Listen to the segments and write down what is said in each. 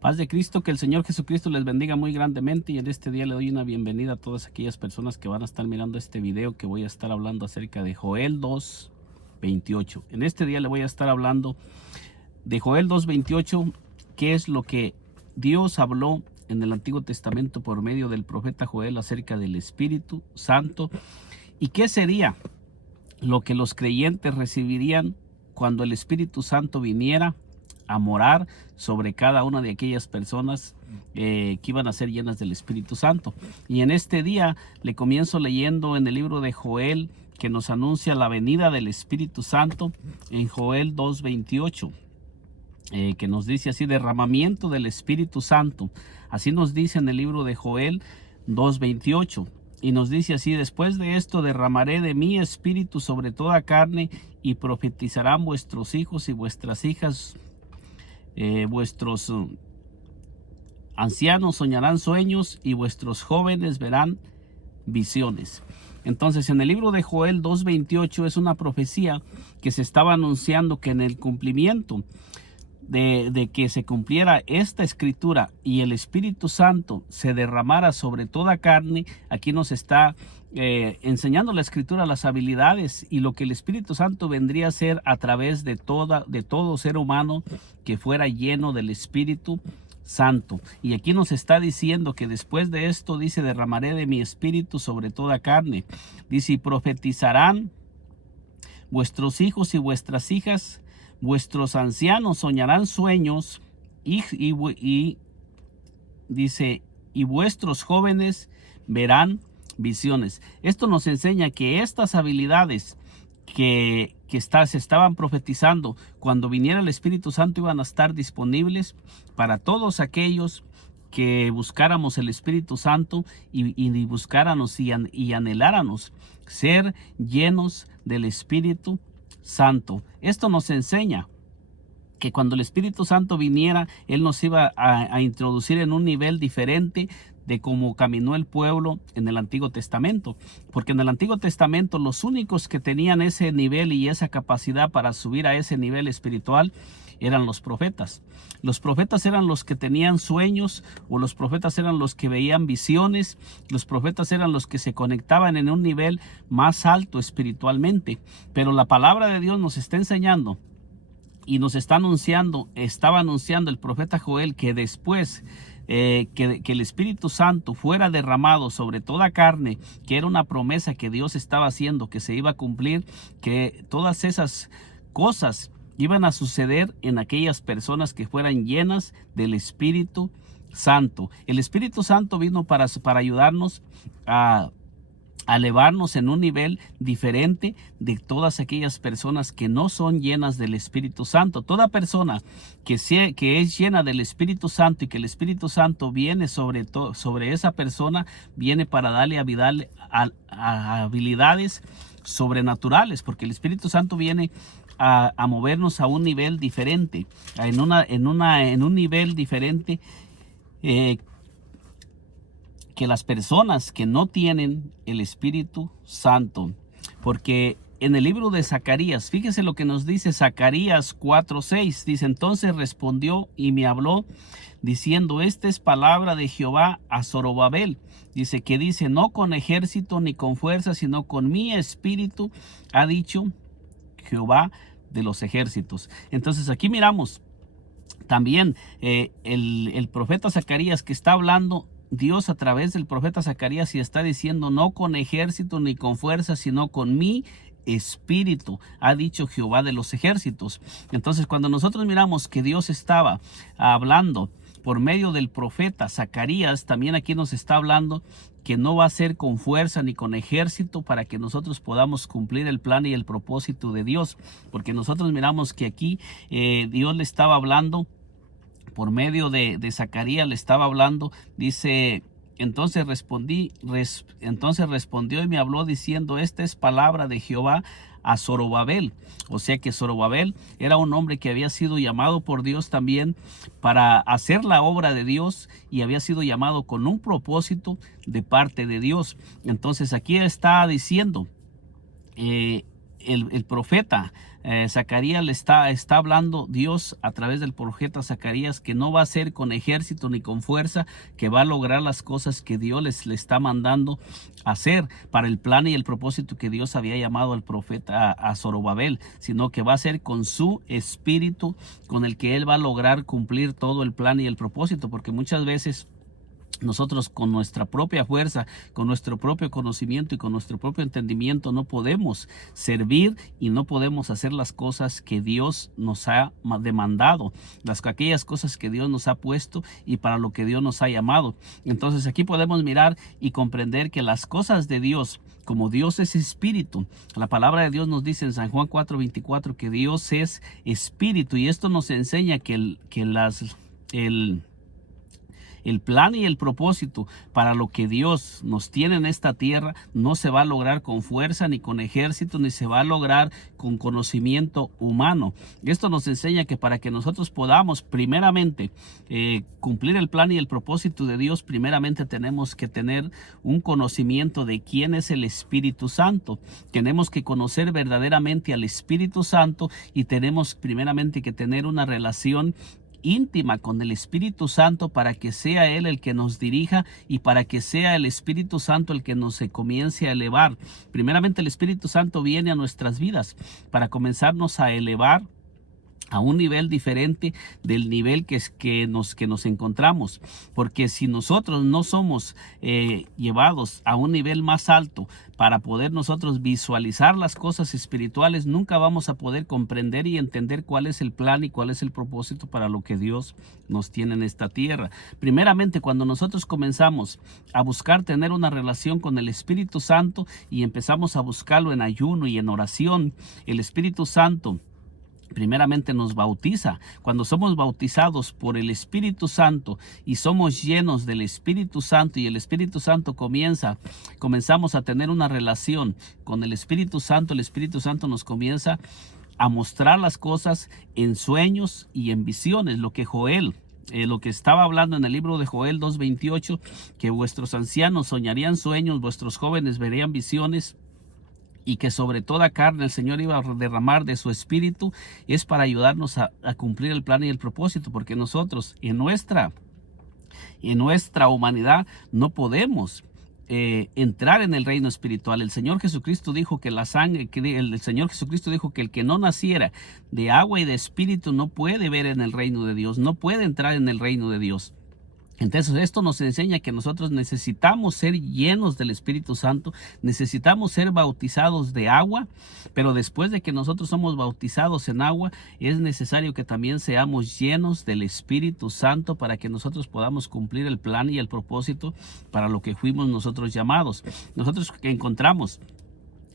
Paz de Cristo, que el Señor Jesucristo les bendiga muy grandemente, y en este día le doy una bienvenida a todas aquellas personas que van a estar mirando este video que voy a estar hablando acerca de Joel 2:28. En este día le voy a estar hablando de Joel 2:28, que es lo que Dios habló en el Antiguo Testamento por medio del profeta Joel acerca del Espíritu Santo, y qué sería lo que los creyentes recibirían cuando el Espíritu Santo viniera a morar sobre cada una de aquellas personas que iban a ser llenas del Espíritu Santo. Y en este día le comienzo leyendo en el libro de Joel, que nos anuncia la venida del Espíritu Santo, en Joel 2:28, que nos dice así: derramamiento del Espíritu Santo. Así nos dice en el libro de Joel 2:28. Y nos dice así: después de esto derramaré de mi espíritu sobre toda carne, y profetizarán vuestros hijos y vuestras hijas, vuestros ancianos soñarán sueños, y vuestros jóvenes verán visiones. Entonces, en el libro de Joel 2:28 es una profecía que se estaba anunciando que en el cumplimiento de que se cumpliera esta escritura y el Espíritu Santo se derramara sobre toda carne. Aquí nos está enseñando la escritura las habilidades y lo que el Espíritu Santo vendría a ser a través de todo ser humano que fuera lleno del Espíritu Santo. Y aquí nos está diciendo que después de esto, dice: derramaré de mi espíritu sobre toda carne. Dice: y profetizarán vuestros hijos y vuestras hijas, vuestros ancianos soñarán sueños, y dice: y vuestros jóvenes verán visiones. Esto nos enseña que estas habilidades que se estaban profetizando cuando viniera el Espíritu Santo iban a estar disponibles para todos aquellos que buscáramos el Espíritu Santo y buscáramos y anheláramos ser llenos del Espíritu Santo. Esto nos enseña que cuando el Espíritu Santo viniera, Él nos iba a introducir en un nivel diferente de cómo caminó el pueblo en el Antiguo Testamento. Porque en el Antiguo Testamento los únicos que tenían ese nivel y esa capacidad para subir a ese nivel espiritual eran los profetas. Los profetas eran los que tenían sueños, o los profetas eran los que veían visiones. Los profetas eran los que se conectaban en un nivel más alto espiritualmente. Pero la palabra de Dios nos está enseñando y nos está anunciando, estaba anunciando el profeta Joel, que después que el Espíritu Santo fuera derramado sobre toda carne, que era una promesa que Dios estaba haciendo, que se iba a cumplir, que todas esas cosas iban a suceder en aquellas personas que fueran llenas del Espíritu Santo. El Espíritu Santo vino para ayudarnos a elevarnos en un nivel diferente de todas aquellas personas que no son llenas del Espíritu Santo. Toda persona que es llena del Espíritu Santo, y que el Espíritu Santo viene sobre esa persona, viene para darle a habilidades sobrenaturales, porque el Espíritu Santo viene a movernos a un nivel diferente, en un nivel diferente que las personas que no tienen el Espíritu Santo. Porque en el libro de Zacarías, fíjese lo que nos dice Zacarías 4:6. Dice: entonces respondió y me habló diciendo: esta es palabra de Jehová a Zorobabel. Dice: no con ejército ni con fuerza, sino con mi espíritu, ha dicho Jehová de los ejércitos. Entonces aquí miramos también el profeta Zacarías, que está hablando Dios a través del profeta Zacarías, y está diciendo: no con ejército ni con fuerza, sino con mi espíritu, ha dicho Jehová de los ejércitos. Entonces, cuando nosotros miramos que Dios estaba hablando por medio del profeta Zacarías, también aquí nos está hablando que no va a ser con fuerza ni con ejército para que nosotros podamos cumplir el plan y el propósito de Dios. Porque nosotros miramos que aquí Dios le estaba hablando por medio de Zacarías, le estaba hablando. Dice: entonces respondió y me habló diciendo: esta es palabra de Jehová a Zorobabel. O sea que Zorobabel era un hombre que había sido llamado por Dios también para hacer la obra de Dios, y había sido llamado con un propósito de parte de Dios. Entonces aquí está diciendo el profeta Zacarías le está hablando Dios a través del profeta Zacarías que no va a ser con ejército ni con fuerza que va a lograr las cosas que Dios le está mandando hacer para el plan y el propósito que Dios había llamado al profeta a Zorobabel, sino que va a ser con su espíritu con el que él va a lograr cumplir todo el plan y el propósito, porque muchas veces nosotros con nuestra propia fuerza, con nuestro propio conocimiento y con nuestro propio entendimiento no podemos servir y no podemos hacer las cosas que Dios nos ha demandado, aquellas cosas que Dios nos ha puesto y para lo que Dios nos ha llamado. Entonces aquí podemos mirar y comprender que las cosas de Dios, como Dios es espíritu, la palabra de Dios nos dice en San Juan 4:24 que Dios es espíritu, y esto nos enseña que el plan y el propósito para lo que Dios nos tiene en esta tierra no se va a lograr con fuerza, ni con ejército, ni se va a lograr con conocimiento humano. Esto nos enseña que para que nosotros podamos primeramente cumplir el plan y el propósito de Dios, primeramente tenemos que tener un conocimiento de quién es el Espíritu Santo. Tenemos que conocer verdaderamente al Espíritu Santo y tenemos primeramente que tener una relación íntima con el Espíritu Santo para que sea Él el que nos dirija y para que sea el Espíritu Santo el que nos comience a elevar. Primeramente el Espíritu Santo viene a nuestras vidas para comenzarnos a elevar a un nivel diferente del nivel que nos encontramos, porque si nosotros no somos llevados a un nivel más alto para poder nosotros visualizar las cosas espirituales, nunca vamos a poder comprender y entender cuál es el plan y cuál es el propósito para lo que Dios nos tiene en esta tierra. Primeramente, cuando nosotros comenzamos a buscar tener una relación con el Espíritu Santo y empezamos a buscarlo en ayuno y en oración, el Espíritu Santo primeramente nos bautiza. Cuando somos bautizados por el Espíritu Santo y somos llenos del Espíritu Santo y el Espíritu Santo comenzamos a tener una relación con el Espíritu Santo nos comienza a mostrar las cosas en sueños y en visiones, lo que estaba hablando en el libro de Joel 2:28, que vuestros ancianos soñarían sueños, vuestros jóvenes verían visiones, y que sobre toda carne el Señor iba a derramar de su espíritu, es para ayudarnos a cumplir el plan y el propósito, porque nosotros en nuestra humanidad no podemos entrar en el reino espiritual. El Señor Jesucristo dijo que el Señor Jesucristo dijo que el que no naciera de agua y de espíritu no puede ver en el reino de Dios, no puede entrar en el reino de Dios. Entonces esto nos enseña que nosotros necesitamos ser llenos del Espíritu Santo, necesitamos ser bautizados de agua, pero después de que nosotros somos bautizados en agua, es necesario que también seamos llenos del Espíritu Santo para que nosotros podamos cumplir el plan y el propósito para lo que fuimos nosotros llamados. Nosotros encontramos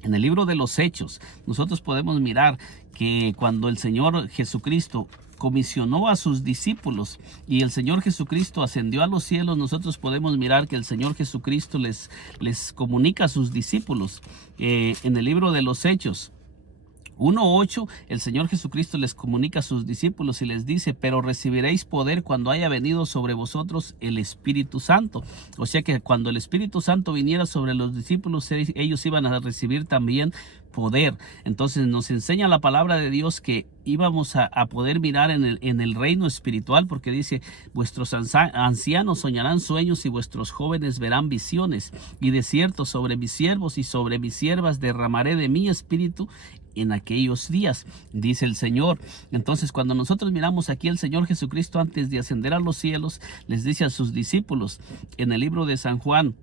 en el libro de los Hechos, nosotros podemos mirar que cuando el Señor Jesucristo comisionó a sus discípulos y el Señor Jesucristo ascendió a los cielos, nosotros podemos mirar que el Señor Jesucristo les comunica a sus discípulos en el libro de los Hechos 1:8, el Señor Jesucristo les comunica a sus discípulos y les dice: pero recibiréis poder cuando haya venido sobre vosotros el Espíritu Santo. O sea que cuando el Espíritu Santo viniera sobre los discípulos, ellos iban a recibir también poder. Entonces nos enseña la palabra de Dios que íbamos a poder mirar en el reino espiritual, porque dice: vuestros ancianos soñarán sueños y vuestros jóvenes verán visiones, y de cierto sobre mis siervos y sobre mis siervas derramaré de mi espíritu en aquellos días, dice el Señor. Entonces cuando nosotros miramos aquí, el Señor Jesucristo, antes de ascender a los cielos, les dice a sus discípulos en el libro de San Juan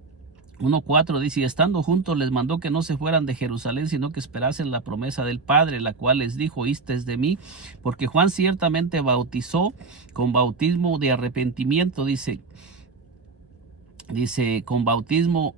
1:4, dice: y estando juntos les mandó que no se fueran de Jerusalén, sino que esperasen la promesa del Padre, la cual les dijo: oísteis de mí, porque Juan ciertamente bautizó con bautismo de arrepentimiento, dice con bautismo.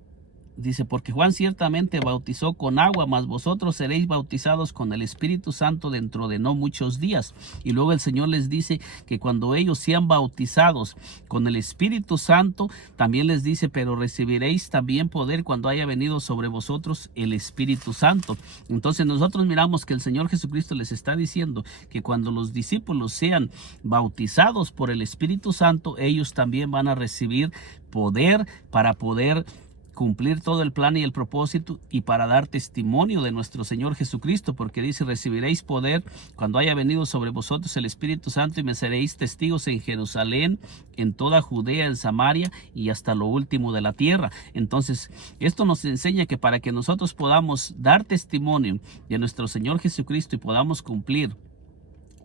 Dice: porque Juan ciertamente bautizó con agua, mas vosotros seréis bautizados con el Espíritu Santo dentro de no muchos días. Y luego el Señor les dice que cuando ellos sean bautizados con el Espíritu Santo, también les dice: pero recibiréis también poder cuando haya venido sobre vosotros el Espíritu Santo. Entonces nosotros miramos que el Señor Jesucristo les está diciendo que cuando los discípulos sean bautizados por el Espíritu Santo, ellos también van a recibir poder para poder cumplir todo el plan y el propósito y para dar testimonio de nuestro Señor Jesucristo, porque dice: recibiréis poder cuando haya venido sobre vosotros el Espíritu Santo y me seréis testigos en Jerusalén, en toda Judea, en Samaria y hasta lo último de la tierra. Entonces, esto nos enseña que para que nosotros podamos dar testimonio de nuestro Señor Jesucristo y podamos cumplir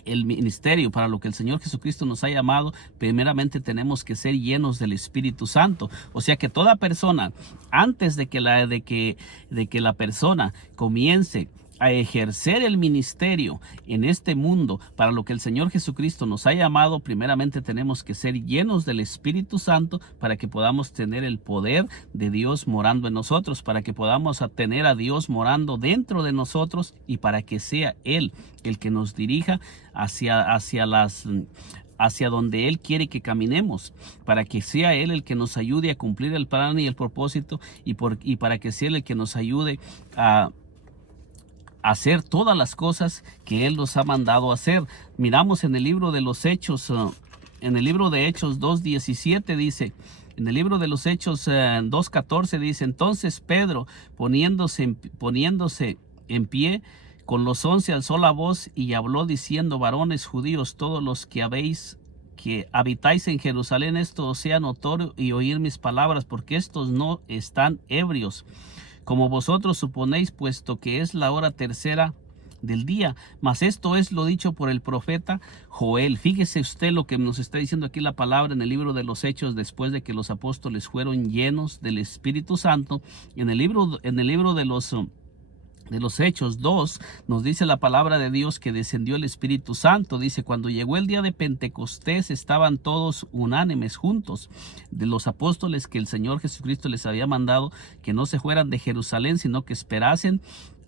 el ministerio para lo que el Señor Jesucristo nos ha llamado, primeramente tenemos que ser llenos del Espíritu Santo. O sea que toda persona, antes de que la persona comience a ejercer el ministerio en este mundo para lo que el Señor Jesucristo nos ha llamado, primeramente tenemos que ser llenos del Espíritu Santo para que podamos tener el poder de Dios morando en nosotros, para que podamos tener a Dios morando dentro de nosotros y para que sea Él el que nos dirija hacia donde Él quiere que caminemos, para que sea Él el que nos ayude a cumplir el plan y el propósito y para que sea Él el que nos ayude a hacer todas las cosas que Él nos ha mandado hacer. Miramos en el libro de los Hechos, en el libro de Hechos 2:17 dice, en el libro de los Hechos 2:14 dice: entonces Pedro, poniéndose en pie con los 11, alzó la voz y habló diciendo: varones judíos, todos los que habitáis en Jerusalén, esto os sea notorio y oír mis palabras, porque estos no están ebrios, como vosotros suponéis, puesto que es la hora tercera del día. Mas esto es lo dicho por el profeta Joel. Fíjese usted lo que nos está diciendo aquí la palabra en el libro de los Hechos, después de que los apóstoles fueron llenos del Espíritu Santo. En el libro de los Hechos 2 nos dice la palabra de Dios que descendió el Espíritu Santo. Dice: cuando llegó el día de Pentecostés estaban todos unánimes juntos, de los apóstoles que el Señor Jesucristo les había mandado que no se fueran de Jerusalén, sino que esperasen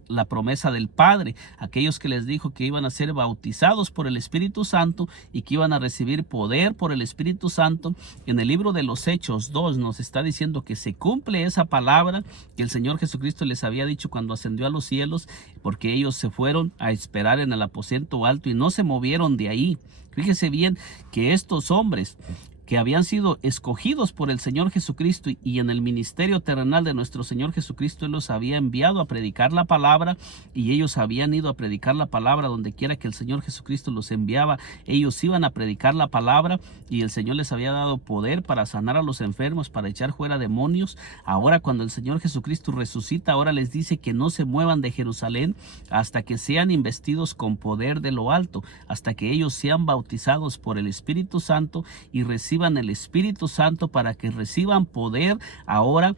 la promesa del Padre, aquellos que les dijo que iban a ser bautizados por el Espíritu Santo y que iban a recibir poder por el Espíritu Santo. En el libro de los Hechos 2 nos está diciendo que se cumple esa palabra que el Señor Jesucristo les había dicho cuando ascendió a los cielos, porque ellos se fueron a esperar en el aposento alto y no se movieron de ahí. Fíjese bien que estos hombres que habían sido escogidos por el Señor Jesucristo y en el ministerio terrenal de nuestro Señor Jesucristo, Él los había enviado a predicar la palabra, y ellos habían ido a predicar la palabra donde quiera que el Señor Jesucristo los enviaba. Ellos iban a predicar la palabra y el Señor les había dado poder para sanar a los enfermos, para echar fuera demonios. Ahora, cuando el Señor Jesucristo resucita, ahora les dice que no se muevan de Jerusalén hasta que sean investidos con poder de lo alto, hasta que ellos sean bautizados por el Espíritu Santo y reciban el Espíritu Santo, para que reciban poder ahora.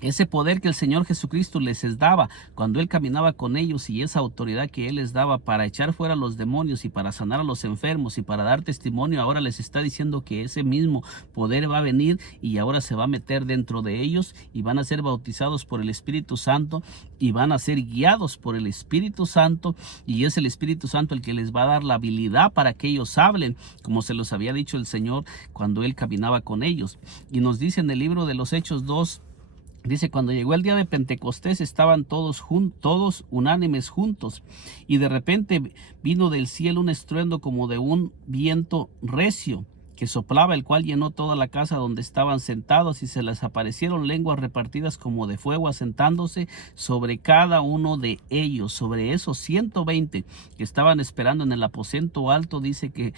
Ese poder que el Señor Jesucristo les daba cuando Él caminaba con ellos, y esa autoridad que Él les daba para echar fuera a los demonios y para sanar a los enfermos y para dar testimonio, ahora les está diciendo que ese mismo poder va a venir y ahora se va a meter dentro de ellos y van a ser bautizados por el Espíritu Santo y van a ser guiados por el Espíritu Santo, y es el Espíritu Santo el que les va a dar la habilidad para que ellos hablen, como se los había dicho el Señor cuando Él caminaba con ellos. Y nos dice en el libro de los Hechos 2, dice: cuando llegó el día de Pentecostés estaban todos unánimes juntos, y de repente vino del cielo un estruendo como de un viento recio que soplaba, el cual llenó toda la casa donde estaban sentados, y se les aparecieron lenguas repartidas como de fuego, asentándose sobre cada uno de ellos. Sobre esos 120 que estaban esperando en el aposento alto, dice que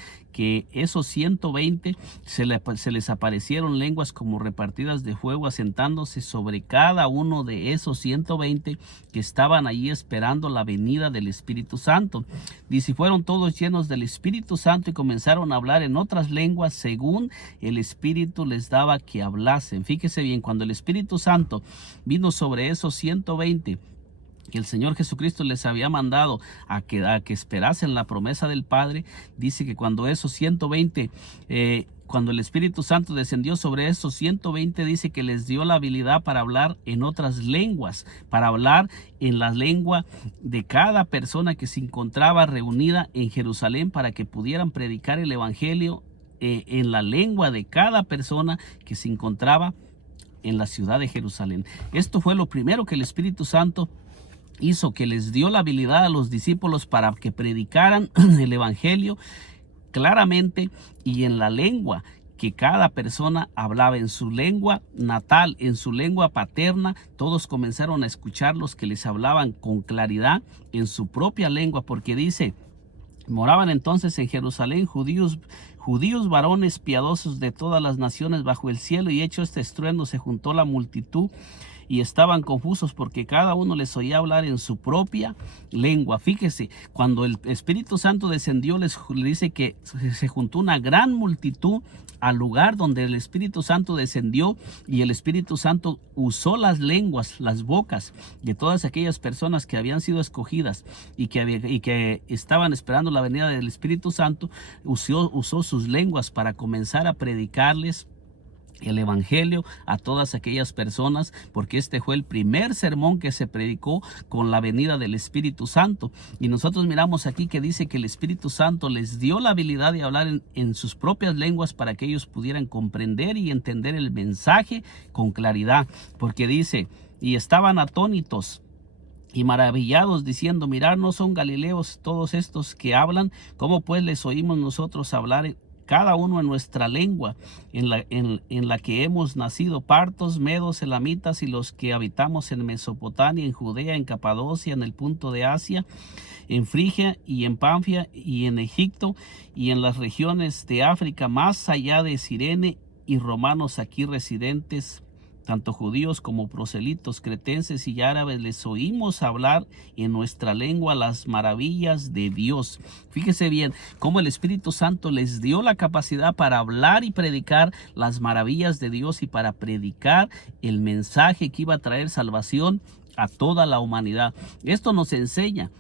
esos 120 se les aparecieron lenguas como repartidas de fuego, asentándose sobre cada uno de esos 120 que estaban allí esperando la venida del Espíritu Santo. Dice: fueron todos llenos del Espíritu Santo y comenzaron a hablar en otras lenguas según el Espíritu les daba que hablasen. Fíjese bien, cuando el Espíritu Santo vino sobre esos 120 que el Señor Jesucristo les había mandado a que esperasen la promesa del Padre, dice que cuando esos 120 cuando el Espíritu Santo descendió sobre esos 120, dice que les dio la habilidad para hablar en otras lenguas, para hablar en la lengua de cada persona que se encontraba reunida en Jerusalén, para que pudieran predicar el Evangelio en la lengua de cada persona que se encontraba en la ciudad de Jerusalén. Esto fue lo primero que el Espíritu Santo hizo, que les dio la habilidad a los discípulos para que predicaran el Evangelio claramente y en la lengua que cada persona hablaba en su lengua natal, en su lengua paterna. Todos comenzaron a escuchar los que les hablaban con claridad en su propia lengua, porque dice: moraban entonces en Jerusalén judíos varones piadosos de todas las naciones bajo el cielo, y hecho este estruendo se juntó la multitud y estaban confusos porque cada uno les oía hablar en su propia lengua. Fíjese, cuando el Espíritu Santo descendió, les dice que se juntó una gran multitud al lugar donde el Espíritu Santo descendió, y el Espíritu Santo usó las lenguas, las bocas de todas aquellas personas que habían sido escogidas y que estaban esperando la venida del Espíritu Santo. Usó sus lenguas para comenzar a predicarles el evangelio a todas aquellas personas, porque este fue el primer sermón que se predicó con la venida del Espíritu Santo. Y nosotros miramos aquí que dice que el Espíritu Santo les dio la habilidad de hablar en sus propias lenguas para que ellos pudieran comprender y entender el mensaje con claridad, porque dice: y estaban atónitos y maravillados, diciendo: mirad, ¿no son galileos todos estos que hablan? ¿Cómo pues les oímos nosotros hablar cada uno en nuestra lengua, en la que hemos nacido? Partos, medos, elamitas y los que habitamos en Mesopotamia, en Judea, en Capadocia, en el punto de Asia, en Frigia y en Panfia y en Egipto y en las regiones de África, más allá de Cirene, y romanos aquí residentes, tanto judíos como proselitos, cretenses y árabes, les oímos hablar en nuestra lengua las maravillas de Dios. Fíjese bien cómo el Espíritu Santo les dio la capacidad para hablar y predicar las maravillas de Dios, y para predicar el mensaje que iba a traer salvación a toda la humanidad. Esto nos enseña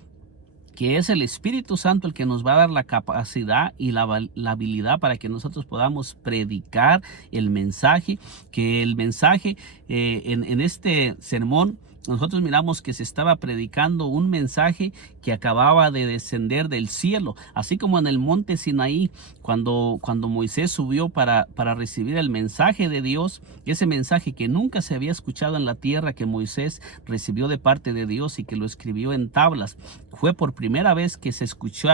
que es el Espíritu Santo el que nos va a dar la capacidad y la habilidad para que nosotros podamos predicar el mensaje. Que el mensaje en este sermón, nosotros miramos que se estaba predicando un mensaje que acababa de descender del cielo, así como en el monte Sinaí, cuando Moisés subió para recibir el mensaje de Dios, ese mensaje que nunca se había escuchado en la tierra, que Moisés recibió de parte de Dios y que lo escribió en tablas. Fue por primera vez que se escuchó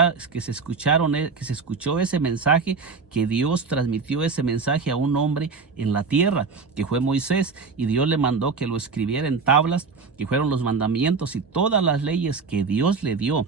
ese mensaje, que Dios transmitió ese mensaje a un hombre en la tierra, que fue Moisés, y Dios le mandó que lo escribiera en tablas, que fueron los mandamientos y todas las leyes que Dios le dio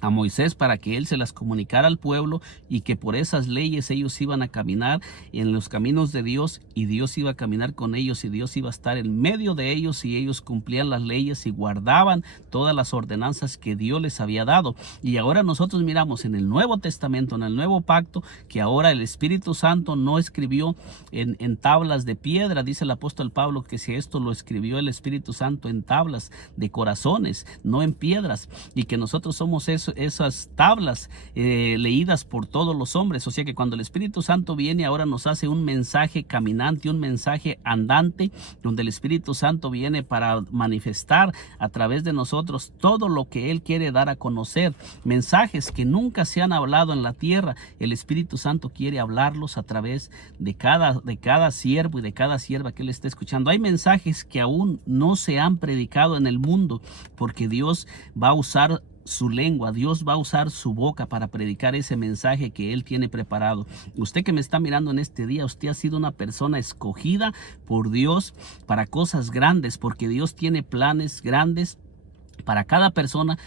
a Moisés para que él se las comunicara al pueblo, y que por esas leyes ellos iban a caminar en los caminos de Dios, y Dios iba a caminar con ellos, y Dios iba a estar en medio de ellos, y ellos cumplían las leyes y guardaban todas las ordenanzas que Dios les había dado. Y ahora nosotros miramos en el Nuevo Testamento, en el Nuevo Pacto, que ahora el Espíritu Santo no escribió en tablas de piedra. Dice el apóstol Pablo que si esto lo escribió el Espíritu Santo en tablas de corazones, no en piedras, y que nosotros somos esas tablas leídas por todos los hombres. O sea que cuando el Espíritu Santo viene, ahora nos hace un mensaje caminante, un mensaje andante, donde el Espíritu Santo viene para manifestar a través de nosotros todo lo que Él quiere dar a conocer. Mensajes que nunca se han hablado en la tierra, el Espíritu Santo quiere hablarlos a través de cada siervo y de cada sierva que Él esté escuchando. Hay mensajes que aún no se han predicado en el mundo, porque Dios va a usar su lengua, Dios va a usar su boca para predicar ese mensaje que Él tiene preparado. Usted que me está mirando en este día, usted ha sido una persona escogida por Dios para cosas grandes, porque Dios tiene planes grandes para cada persona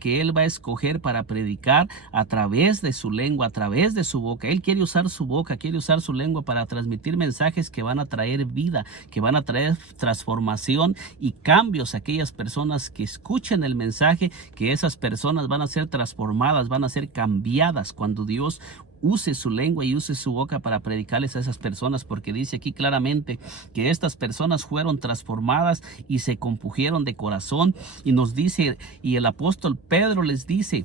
que Él va a escoger para predicar a través de su lengua, a través de su boca. Él quiere usar su boca, quiere usar su lengua para transmitir mensajes que van a traer vida, que van a traer transformación y cambios a aquellas personas que escuchen el mensaje, que esas personas van a ser transformadas, van a ser cambiadas cuando Dios use su lengua y use su boca para predicarles a esas personas, porque dice aquí claramente que estas personas fueron transformadas y se compungieron de corazón. Y nos dice, y el apóstol Pedro les dice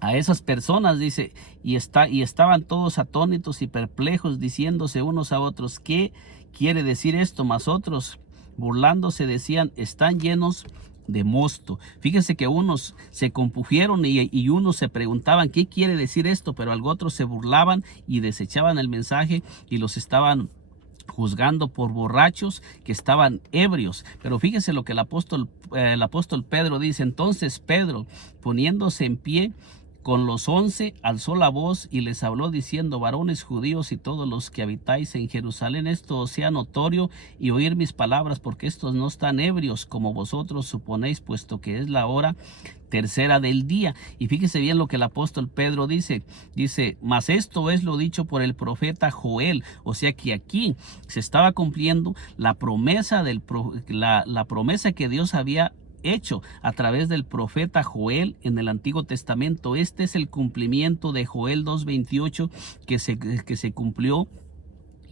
a esas personas, dice, y estaban todos atónitos y perplejos, diciéndose unos a otros: ¿qué quiere decir esto? Mas otros, burlándose, decían: están llenos de mosto. Fíjense que unos se compungieron y unos se preguntaban: ¿qué quiere decir esto? Pero algo otros se burlaban y desechaban el mensaje y los estaban juzgando por borrachos, que estaban ebrios. Pero fíjense lo que el apóstol Pedro dice. Entonces Pedro, poniéndose en pie, con los 11 alzó la voz y les habló diciendo: varones judíos y todos los que habitáis en Jerusalén, esto os sea notorio y oír mis palabras, porque estos no están ebrios como vosotros suponéis, puesto que es la hora tercera del día. Y fíjese bien lo que el apóstol Pedro dice, mas esto es lo dicho por el profeta Joel. O sea que aquí se estaba cumpliendo la promesa la promesa que Dios había hecho a través del profeta Joel en el Antiguo Testamento. Este es el cumplimiento de Joel 2:28 que se cumplió.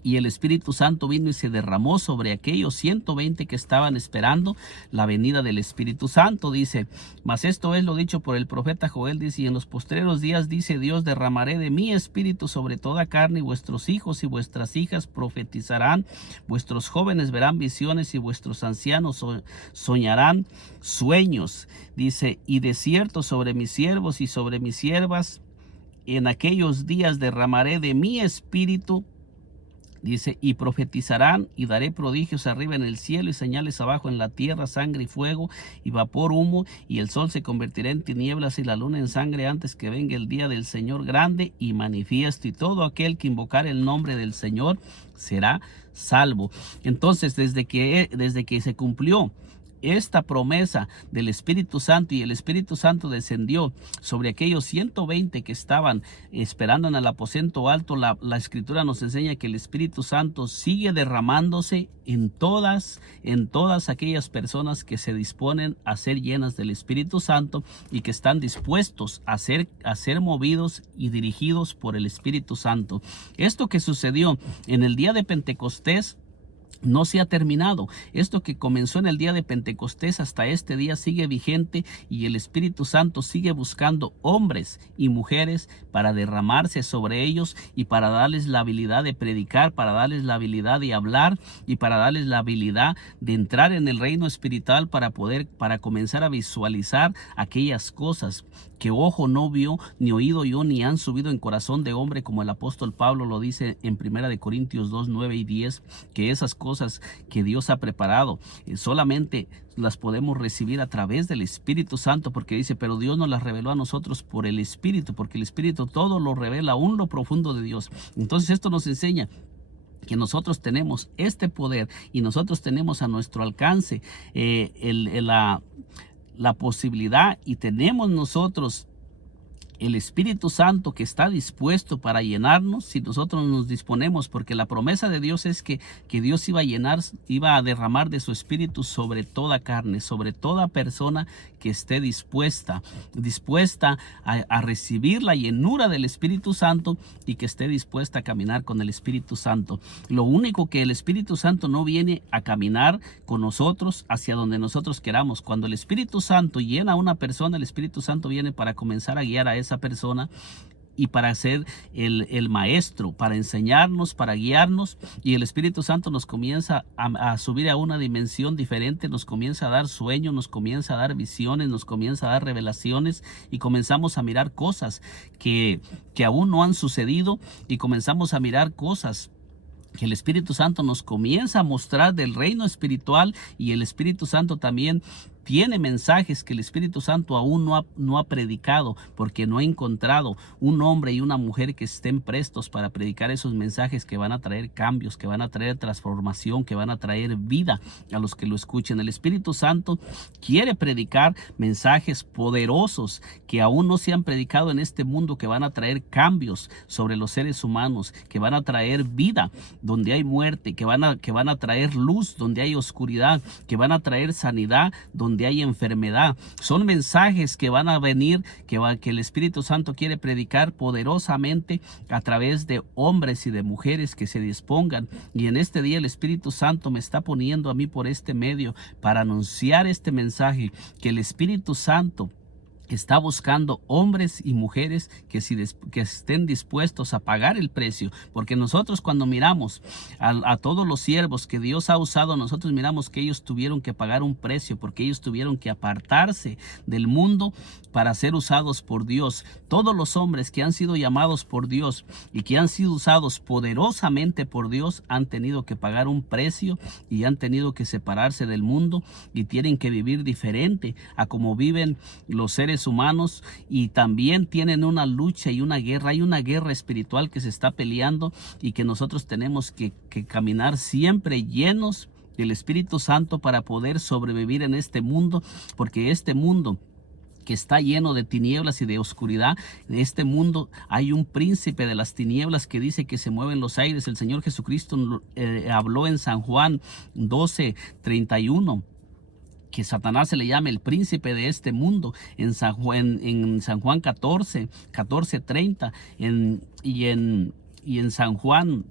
Y el Espíritu Santo vino y se derramó sobre aquellos 120 que estaban esperando la venida del Espíritu Santo. Dice: mas esto es lo dicho por el profeta Joel, dice: y en los postreros días, dice Dios, derramaré de mi espíritu sobre toda carne, y vuestros hijos y vuestras hijas profetizarán, vuestros jóvenes verán visiones, y vuestros ancianos soñarán sueños. Dice: y de cierto sobre mis siervos y sobre mis siervas en aquellos días derramaré de mi espíritu. Dice: y profetizarán, y daré prodigios arriba en el cielo y señales abajo en la tierra, sangre y fuego y vapor, humo, y el sol se convertirá en tinieblas y la luna en sangre antes que venga el día del Señor grande y manifiesto, y todo aquel que invocar el nombre del Señor será salvo. Entonces, desde que se cumplió esta promesa del Espíritu Santo, y el Espíritu Santo descendió sobre aquellos 120 que estaban esperando en el aposento alto, la Escritura nos enseña que el Espíritu Santo sigue derramándose en todas aquellas personas que se disponen a ser llenas del Espíritu Santo y que están dispuestos a ser movidos y dirigidos por el Espíritu Santo. Esto que sucedió en el día de Pentecostés no se ha terminado. Esto que comenzó en el día de Pentecostés hasta este día sigue vigente, y el Espíritu Santo sigue buscando hombres y mujeres para derramarse sobre ellos y para darles la habilidad de predicar, para darles la habilidad de hablar y para darles la habilidad de entrar en el reino espiritual para comenzar a visualizar aquellas cosas que ojo no vio, ni oído oyó, ni han subido en corazón de hombre, como el apóstol Pablo lo dice en 1 Corintios 2, 9 y 10, que esas cosas que Dios ha preparado solamente las podemos recibir a través del Espíritu Santo, porque dice: pero Dios nos las reveló a nosotros por el Espíritu, porque el Espíritu todo lo revela, aún lo profundo de Dios. Entonces esto nos enseña que nosotros tenemos este poder y nosotros tenemos a nuestro alcance la posibilidad, y tenemos nosotros el Espíritu Santo que está dispuesto para llenarnos si nosotros nos disponemos, porque la promesa de Dios es que Dios iba a derramar de su Espíritu sobre toda carne, sobre toda persona que esté dispuesta a recibir la llenura del Espíritu Santo y que esté dispuesta a caminar con el Espíritu Santo. Lo único que el Espíritu Santo no viene a caminar con nosotros hacia donde nosotros queramos. Cuando el Espíritu Santo llena a una persona, el Espíritu Santo viene para comenzar a guiar a esa persona y para ser el maestro, para enseñarnos, para guiarnos, y el Espíritu Santo nos comienza a subir a una dimensión diferente, nos comienza a dar sueños, nos comienza a dar visiones, nos comienza a dar revelaciones, y comenzamos a mirar cosas que aún no han sucedido, y comenzamos a mirar cosas que el Espíritu Santo nos comienza a mostrar del reino espiritual, y el Espíritu Santo también tiene mensajes que el Espíritu Santo aún no ha predicado, porque no ha encontrado un hombre y una mujer que estén prestos para predicar esos mensajes que van a traer cambios, que van a traer transformación, que van a traer vida a los que lo escuchen. El Espíritu Santo quiere predicar mensajes poderosos que aún no se han predicado en este mundo, que van a traer cambios sobre los seres humanos, que van a traer vida donde hay muerte, que van a traer luz donde hay oscuridad, que van a traer sanidad donde hay enfermedad. Son mensajes que van a venir, que el Espíritu Santo quiere predicar poderosamente a través de hombres y de mujeres que se dispongan. Y en este día el Espíritu Santo me está poniendo a mí por este medio para anunciar este mensaje, que el Espíritu Santo está buscando hombres y mujeres que estén dispuestos a pagar el precio, porque nosotros cuando miramos a todos los siervos que Dios ha usado, nosotros miramos que ellos tuvieron que pagar un precio, porque ellos tuvieron que apartarse del mundo para ser usados por Dios. Todos los hombres que han sido llamados por Dios y que han sido usados poderosamente por Dios han tenido que pagar un precio y han tenido que separarse del mundo y tienen que vivir diferente a como viven los seres seres humanos y también tienen una lucha y una guerra. Hay una guerra espiritual que se está peleando y que nosotros tenemos que caminar siempre llenos del Espíritu Santo para poder sobrevivir en este mundo, porque este mundo que está lleno de tinieblas y de oscuridad, en este mundo hay un príncipe de las tinieblas que dice que se mueve en los aires. El Señor Jesucristo habló en San Juan 12:31 que Satanás se le llama el príncipe de este mundo. En San Juan 14:30 y en San Juan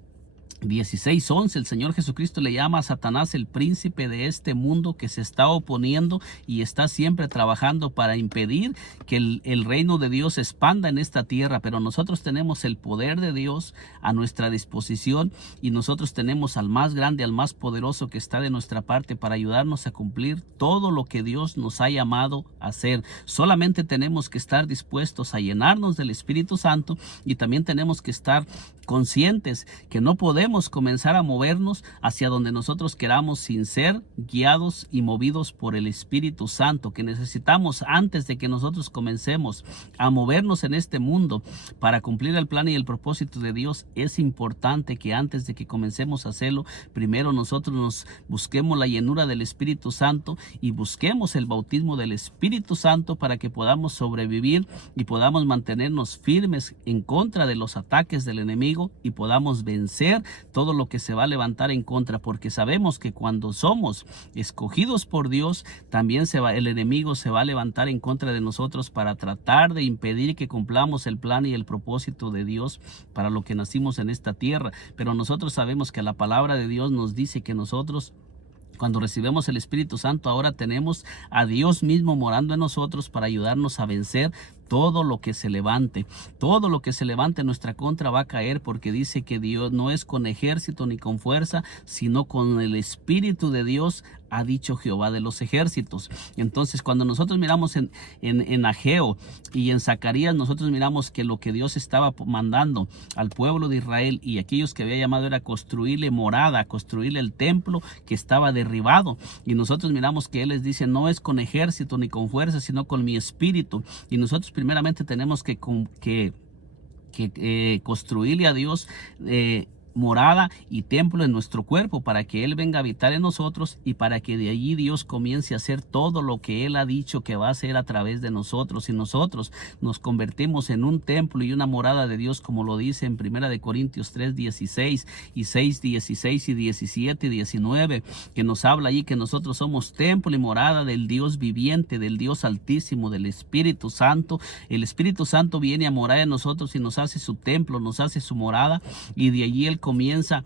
16:11 el Señor Jesucristo le llama a Satanás el príncipe de este mundo que se está oponiendo y está siempre trabajando para impedir que el reino de Dios expanda en esta tierra. Pero nosotros tenemos el poder de Dios a nuestra disposición y nosotros tenemos al más grande, al más poderoso que está de nuestra parte para ayudarnos a cumplir todo lo que Dios nos ha llamado a hacer. Solamente tenemos que estar dispuestos a llenarnos del Espíritu Santo y también tenemos que estar conscientes que no podemos comenzar a movernos hacia donde nosotros queramos sin ser guiados y movidos por el Espíritu Santo, que necesitamos antes de que nosotros comencemos a movernos en este mundo para cumplir el plan y el propósito de Dios. Es importante que antes de que comencemos a hacerlo, primero nosotros nos busquemos la llenura del Espíritu Santo y busquemos el bautismo del Espíritu Santo para que podamos sobrevivir y podamos mantenernos firmes en contra de los ataques del enemigo y podamos vencer todo lo que se va a levantar en contra, porque sabemos que cuando somos escogidos por Dios, también el enemigo se va a levantar en contra de nosotros para tratar de impedir que cumplamos el plan y el propósito de Dios para lo que nacimos en esta tierra. Pero nosotros sabemos que la palabra de Dios nos dice que nosotros, cuando recibimos el Espíritu Santo, ahora tenemos a Dios mismo morando en nosotros para ayudarnos a vencer todo lo que se levante. Todo lo que se levante en nuestra contra va a caer, porque dice que Dios no es con ejército ni con fuerza, sino con el Espíritu de Dios, ha dicho Jehová de los ejércitos. Entonces, cuando nosotros miramos en Ageo y en Zacarías, nosotros miramos que lo que Dios estaba mandando al pueblo de Israel y aquellos que había llamado era construirle morada, construirle el templo que estaba derribado. Y nosotros miramos que Él les dice, no es con ejército ni con fuerza, sino con mi espíritu. Y nosotros primeramente tenemos que construirle a Dios morada y templo en nuestro cuerpo para que Él venga a habitar en nosotros y para que de allí Dios comience a hacer todo lo que Él ha dicho que va a hacer a través de nosotros. Y nosotros nos convertimos en un templo y una morada de Dios, como lo dice en 1 Corintios 3:16 y 6:16 y 17 y 19, que nos habla allí que nosotros somos templo y morada del Dios viviente, del Dios altísimo, del Espíritu Santo. El Espíritu Santo viene a morar en nosotros y nos hace su templo, nos hace su morada, y de allí Él comienza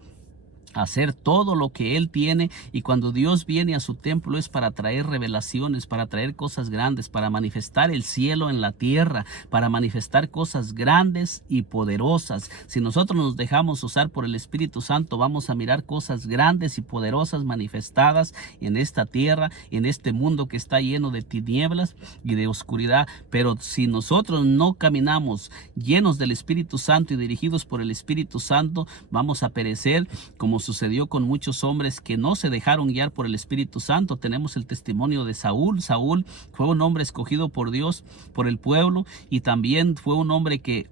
a hacer todo lo que Él tiene. Y cuando Dios viene a su templo es para traer revelaciones, para traer cosas grandes, para manifestar el cielo en la tierra, para manifestar cosas grandes y poderosas. Si nosotros nos dejamos usar por el Espíritu Santo, vamos a mirar cosas grandes y poderosas manifestadas en esta tierra, en este mundo que está lleno de tinieblas y de oscuridad. Pero si nosotros no caminamos llenos del Espíritu Santo y dirigidos por el Espíritu Santo, vamos a perecer, como sucedió con muchos hombres que no se dejaron guiar por el Espíritu Santo. Tenemos el testimonio de Saúl. Saúl fue un hombre escogido por Dios, por el pueblo, y también fue un hombre que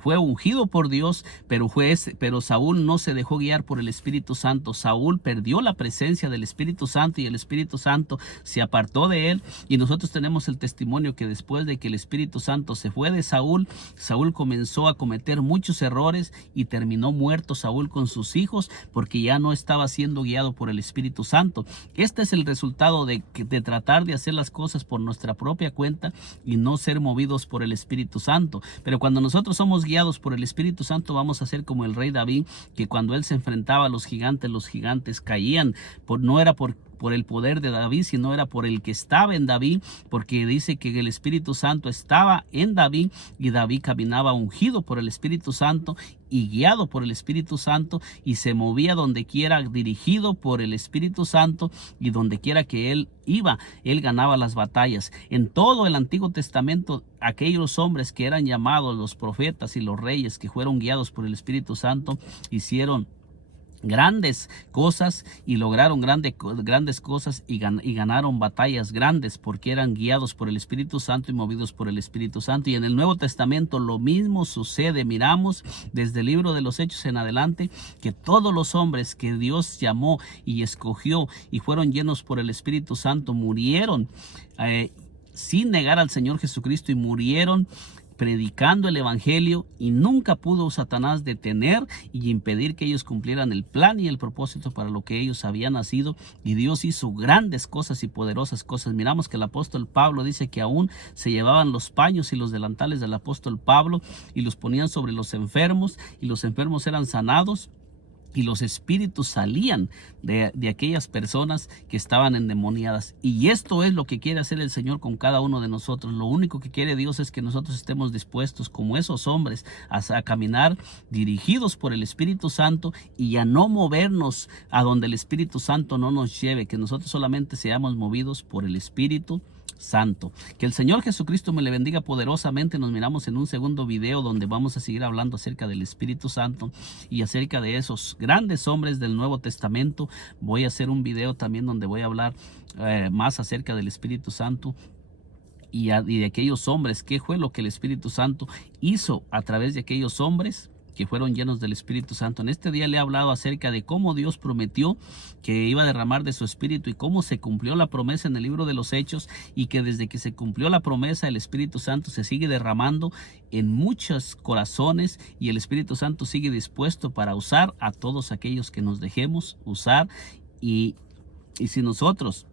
fue ungido por Dios, pero Saúl no se dejó guiar por el Espíritu Santo. Saúl perdió la presencia del Espíritu Santo y el Espíritu Santo se apartó de él. Y nosotros tenemos el testimonio que después de que el Espíritu Santo se fue de Saúl, Saúl comenzó a cometer muchos errores y terminó muerto Saúl con sus hijos, porque ya no estaba siendo guiado por el Espíritu Santo. Este es el resultado de tratar de hacer las cosas por nuestra propia cuenta y no ser movidos por el Espíritu Santo. Pero cuando nosotros somos guiados por el Espíritu Santo, vamos a ser como el rey David, que cuando él se enfrentaba a los gigantes caían. No era por el poder de David, sino era por el que estaba en David, porque dice que el Espíritu Santo estaba en David y David caminaba ungido por el Espíritu Santo y guiado por el Espíritu Santo, y se movía donde quiera dirigido por el Espíritu Santo, y donde quiera que él iba, él ganaba las batallas. En todo el Antiguo Testamento, aquellos hombres que eran llamados los profetas y los reyes, que fueron guiados por el Espíritu Santo, hicieron grandes cosas y lograron grandes cosas y ganaron batallas grandes porque eran guiados por el Espíritu Santo y movidos por el Espíritu Santo. Y en el Nuevo Testamento lo mismo sucede. Miramos desde el libro de los Hechos en adelante que todos los hombres que Dios llamó y escogió y fueron llenos por el Espíritu Santo murieron sin negar al Señor Jesucristo, y murieron predicando el evangelio, y nunca pudo Satanás detener y impedir que ellos cumplieran el plan y el propósito para lo que ellos habían nacido. Y Dios hizo grandes cosas y poderosas cosas. Miramos que el apóstol Pablo dice que aún se llevaban los paños y los delantales del apóstol Pablo y los ponían sobre los enfermos, y los enfermos eran sanados. Y los espíritus salían de aquellas personas que estaban endemoniadas. Y esto es lo que quiere hacer el Señor con cada uno de nosotros. Lo único que quiere Dios es que nosotros estemos dispuestos, como esos hombres, a caminar dirigidos por el Espíritu Santo y a no movernos a donde el Espíritu Santo no nos lleve. Que nosotros solamente seamos movidos por el Espíritu Santo. Que el Señor Jesucristo me le bendiga poderosamente. Nos miramos en un segundo video donde vamos a seguir hablando acerca del Espíritu Santo y acerca de esos grandes hombres del Nuevo Testamento. Voy a hacer un video también donde voy a hablar más acerca del Espíritu Santo y de aquellos hombres. ¿Qué fue lo que el Espíritu Santo hizo a través de aquellos hombres que fueron llenos del Espíritu Santo? En este día le he hablado acerca de cómo Dios prometió que iba a derramar de su Espíritu y cómo se cumplió la promesa en el libro de los Hechos, y que desde que se cumplió la promesa el Espíritu Santo se sigue derramando en muchos corazones, y el Espíritu Santo sigue dispuesto para usar a todos aquellos que nos dejemos usar. Y si nosotros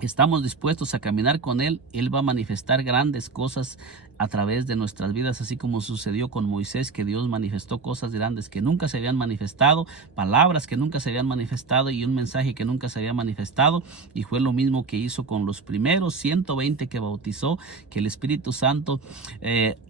estamos dispuestos a caminar con Él, Él va a manifestar grandes cosas a través de nuestras vidas, así como sucedió con Moisés, que Dios manifestó cosas grandes que nunca se habían manifestado, palabras que nunca se habían manifestado y un mensaje que nunca se había manifestado. Y fue lo mismo que hizo con los primeros 120 que bautizó, que el Espíritu Santo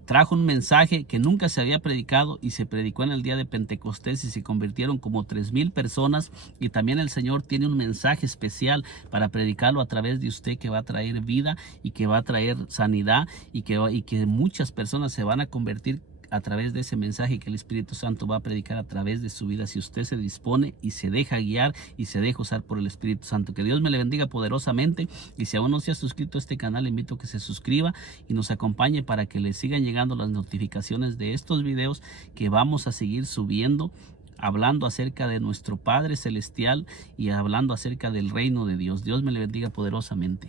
trajo un mensaje que nunca se había predicado y se predicó en el día de Pentecostés, y se convirtieron como 3,000 personas. Y también el Señor tiene un mensaje especial para predicarlo a través de usted, que va a traer vida y que va a traer sanidad, y que muchas personas se van a convertir a través de ese mensaje que el Espíritu Santo va a predicar a través de su vida, si usted se dispone y se deja guiar y se deja usar por el Espíritu Santo. Que Dios me le bendiga poderosamente, y si aún no se ha suscrito a este canal, le invito a que se suscriba y nos acompañe para que le sigan llegando las notificaciones de estos videos que vamos a seguir subiendo, hablando acerca de nuestro Padre Celestial y hablando acerca del reino de Dios. Dios me le bendiga poderosamente.